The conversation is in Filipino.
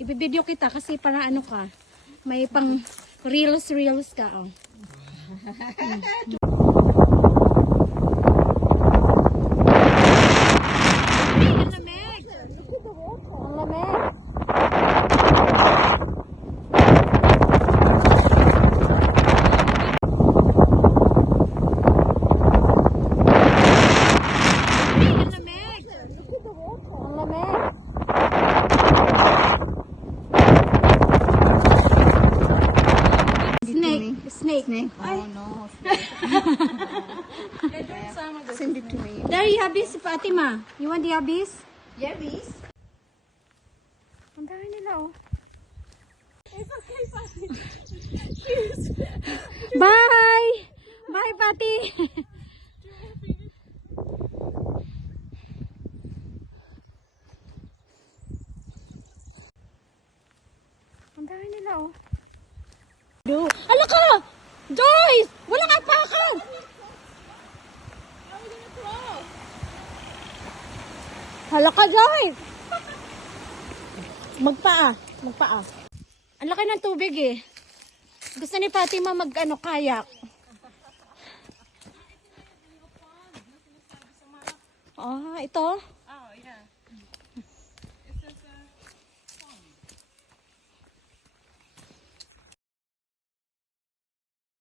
Ibibideo kita kasi para ano ka, may pang reels ka. Oh. Ang lamig! Ang lamig! Snake. Oh no. Send it to me. There you have this, Fatima. You want the habis? Yeah, please. Ang dami nila, oh. It's okay, Patty. Bye! Bye, Pati! Ang dami nila, oh. Ala ka! Joyce! Wala ka pa ka! Hala ka, Joyce! Magpaa. Ang laki ng tubig eh. Gusto ni Fatima kayak. Ah, ito.